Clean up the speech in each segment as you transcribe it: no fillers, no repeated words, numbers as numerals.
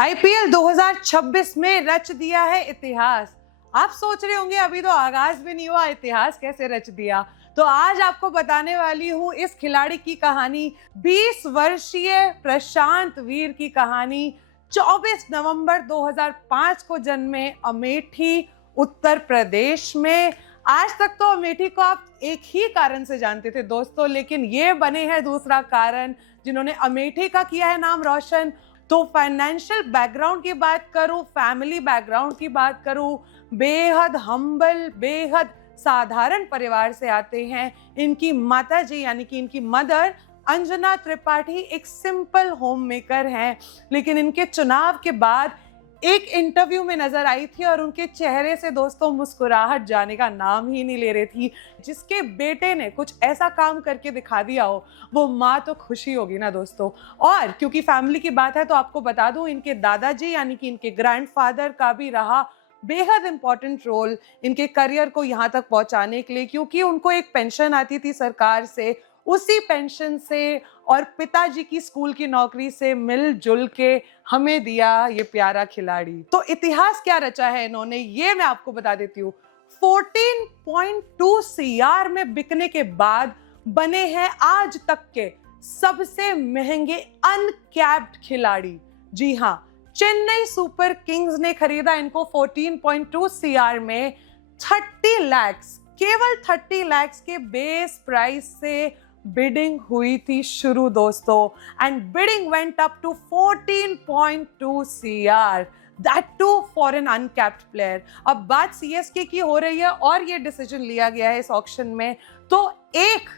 IPL 2026 में रच दिया है इतिहास। आप सोच रहे होंगे अभी तो आगाज भी नहीं हुआ, इतिहास कैसे रच दिया। तो आज आपको बताने वाली हूं इस खिलाड़ी की कहानी, 20 वर्षीय प्रशांत वीर की कहानी। 24 नवंबर 2005 को जन्मे अमेठी उत्तर प्रदेश में। आज तक तो अमेठी को आप एक ही कारण से जानते थे दोस्तों, लेकिन ये बने हैं दूसरा कारण जिन्होंने अमेठी का किया है नाम रोशन। तो फाइनेंशियल बैकग्राउंड की बात करूं, फैमिली बैकग्राउंड की बात करूं, बेहद हम्बल, बेहद साधारण परिवार से आते हैं। इनकी माता जी यानी कि इनकी मदर अंजना त्रिपाठी एक सिंपल होम मेकर हैं, लेकिन इनके चुनाव के बाद एक इंटरव्यू में नजर आई थी और उनके चेहरे से दोस्तों मुस्कुराहट जाने का नाम ही नहीं ले रही थी। जिसके बेटे ने कुछ ऐसा काम करके दिखा दिया हो, वो माँ तो खुशी होगी ना दोस्तों। और क्योंकि फैमिली की बात है तो आपको बता दूं, इनके दादाजी यानी कि इनके ग्रैंडफादर का भी रहा बेहद इंपॉर्टेंट रोल इनके करियर को यहाँ तक पहुंचाने के लिए, क्योंकि उनको एक पेंशन आती थी सरकार से, उसी पेंशन से और पिताजी की स्कूल की नौकरी से मिलजुल के हमें दिया ये प्यारा खिलाड़ी। तो इतिहास क्या रचा है इन्होंने, ये मैं आपको बता देती हूँ। 14.2 सीआर में बिकने के बाद बने हैं आज तक के सबसे महंगे अनकैप्ड खिलाड़ी। जी हाँ, चेन्नई सुपर किंग्स ने खरीदा इनको 14.2 सीआर में 30 लाख, केवल 30 लाख के बेस प्राइस से बिडिंग हुई थी शुरू दोस्तों, and bidding went up to 14.2 CR, that too for an uncapped player. अब बात सीएसके की हो रही है और ये डिसीजन लिया गया है इस ऑक्शन में, तो एक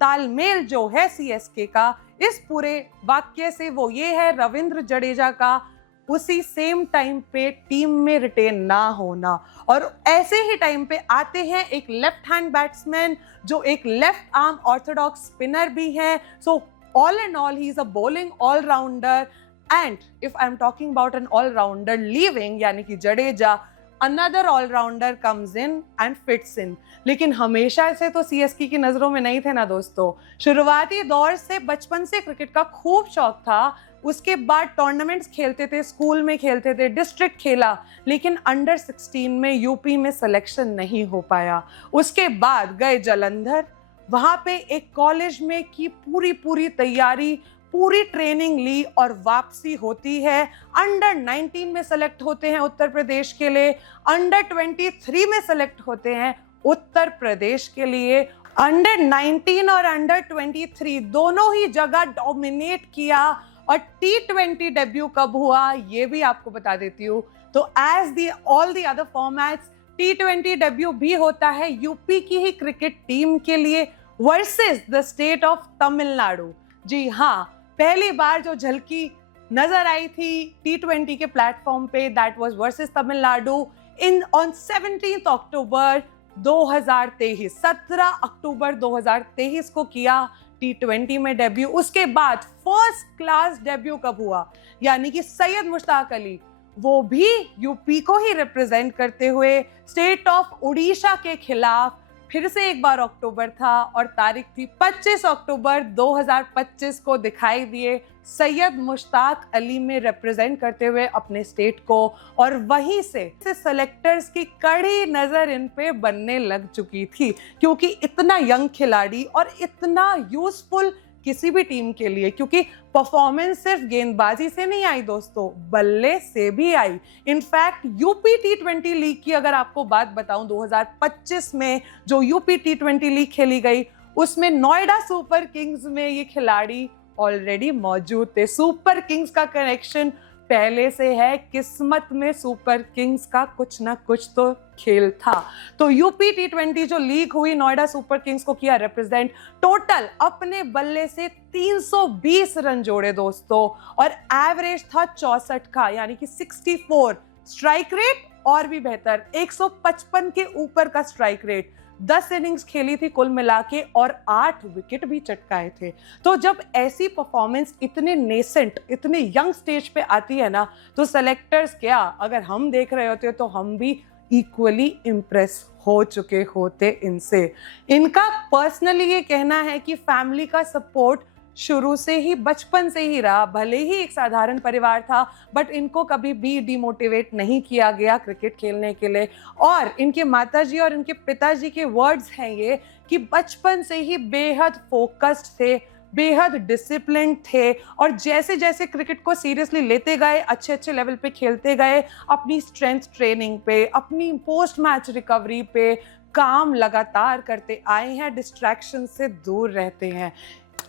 तालमेल जो है सीएसके का इस पूरे वाक्य से वो ये है रविंद्र जडेजा का उसी सेम टाइम पे टीम में रिटेन ना होना। और ऐसे ही टाइम पे आते हैं एक लेफ्ट हैंड बैट्समैन जो एक लेफ्ट आर्म ऑर्थोडॉक्स स्पिनर भी है। So all and all he is a bowling allrounder, and if I am talking about an allrounder leaving यानी कि Jadeja, another allrounder comes in and fits in. लेकिन हमेशा से तो सीएसके की नजरों में नहीं थे ना दोस्तों। शुरुआती दौर से बचपन से क्रिकेट का खूब शौक था, उसके बाद टूर्नामेंट्स खेलते थे, स्कूल में खेलते थे, डिस्ट्रिक्ट खेला, लेकिन अंडर 16 में यूपी में सिलेक्शन नहीं हो पाया। उसके बाद गए जालंधर, वहां पे एक कॉलेज में की पूरी तैयारी, पूरी ट्रेनिंग ली और वापसी होती है। अंडर 19 में सेलेक्ट होते हैं उत्तर प्रदेश के लिए, अंडर 23 में सेलेक्ट होते हैं उत्तर प्रदेश के लिए। अंडर 19 और अंडर 23 दोनों ही जगह डोमिनेट किया। और T20 डेब्यू कब हुआ ये भी आपको बता देती हूँ। तो as the all the other formats, T20 debut भी होता है यूपी की ही क्रिकेट टीम के लिए versus the state of Tamil Nadu. जी हाँ, पहली बार जो झलकी नजर आई थी T20 के प्लेटफॉर्म पे, that was versus Tamil Nadu in on 17 अक्टूबर 2023। 17 अक्टूबर 2023 को किया T20 में डेब्यू। उसके बाद फर्स्ट क्लास डेब्यू कब हुआ, यानी कि सैयद मुश्ताक अली, वो भी यूपी को ही रिप्रेजेंट करते हुए स्टेट ऑफ उड़ीसा के खिलाफ फिर से एक बार अक्टूबर था और तारीख थी 25 अक्टूबर 2025 को दिखाई दिए सैयद मुश्ताक अली में रिप्रेजेंट करते हुए अपने स्टेट को। और वहीं से सेलेक्टर्स की कड़ी नजर इन पे बनने लग चुकी थी, क्योंकि इतना यंग खिलाड़ी और इतना यूजफुल किसी भी टीम के लिए, क्योंकि परफॉर्मेंस सिर्फ गेंदबाजी से नहीं आई दोस्तों, बल्ले से भी आई। इनफैक्ट यूपी T20 लीग की अगर आपको बात बताऊं, 2025 में जो यूपी T20 लीग खेली गई उसमें नोएडा सुपर किंग्स में ये खिलाड़ी ऑलरेडी मौजूद थे। सुपर किंग्स का कनेक्शन पहले से है, किस्मत में सुपर किंग्स का कुछ ना कुछ तो खेल था। तो यूपी T20 जो लीग हुई, नोएडा सुपर किंग्स को किया रिप्रेजेंट। टोटल अपने बल्ले से 320 रन जोड़े दोस्तों, और एवरेज था 64 का, यानी कि 64। स्ट्राइक रेट और भी बेहतर, 155 के ऊपर का स्ट्राइक रेट। 10 इनिंग्स खेली थी कुल मिला के और 8 विकेट भी चटकाए थे। तो जब ऐसी परफॉर्मेंस इतने नेसेंट, इतने यंग स्टेज पे आती है ना, तो सेलेक्टर्स क्या, अगर हम देख रहे होते तो हम भी इक्वली इम्प्रेस हो चुके होते इनसे। इनका पर्सनली ये कहना है कि फैमिली का सपोर्ट शुरू से ही, बचपन से ही रहा। भले ही एक साधारण परिवार था, बट इनको कभी भी डिमोटिवेट नहीं किया गया क्रिकेट खेलने के लिए। और इनके माताजी और इनके पिताजी के वर्ड्स हैं ये कि बचपन से ही बेहद फोकस्ड थे, बेहद डिसिप्लिन थे, और जैसे जैसे क्रिकेट को सीरियसली लेते गए, अच्छे अच्छे लेवल पे खेलते गए, अपनी स्ट्रेंथ ट्रेनिंग पे, अपनी पोस्ट मैच रिकवरी पे काम लगातार करते आए हैं, डिस्ट्रैक्शन से दूर रहते हैं।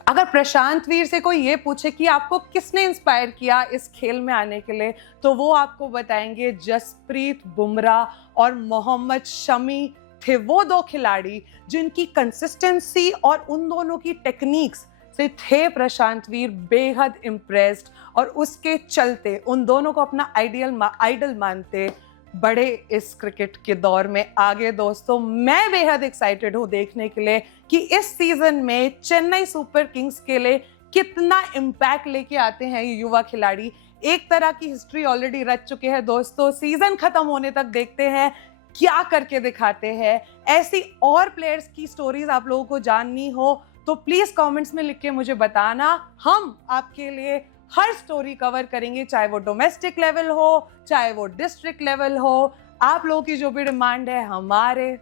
अगर प्रशांत वीर से कोई ये पूछे कि आपको किसने इंस्पायर किया इस खेल में आने के लिए, तो वो आपको बताएंगे जसप्रीत बुमराह और मोहम्मद शमी थे वो दो खिलाड़ी जिनकी कंसिस्टेंसी और उन दोनों की टेक्निक्स से थे प्रशांत वीर बेहद इम्प्रेस्ड, और उसके चलते उन दोनों को अपना आइडल मानते बड़े इस क्रिकेट के दौर में आगे। दोस्तों, मैं बेहद एक्साइटेड हूँ देखने के लिए कि इस सीजन में चेन्नई सुपर किंग्स के लिए कितना इम्पैक्ट लेके आते हैं ये युवा खिलाड़ी। एक तरह की हिस्ट्री ऑलरेडी रच चुके हैं दोस्तों, सीजन खत्म होने तक देखते हैं क्या करके दिखाते हैं। ऐसी और प्लेयर्स की स्टोरीज आप लोगों को जाननी हो तो प्लीज कमेंट्स में लिख के मुझे बताना। हम आपके लिए हर स्टोरी कवर करेंगे, चाहे वो डोमेस्टिक लेवल हो, चाहे वो डिस्ट्रिक्ट लेवल हो। आप लोगों की जो भी डिमांड है हमारे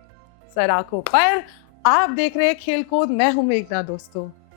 सराखों पर। आप देख रहे हैं खेल कूद, मैं हूं मेघना दोस्तों।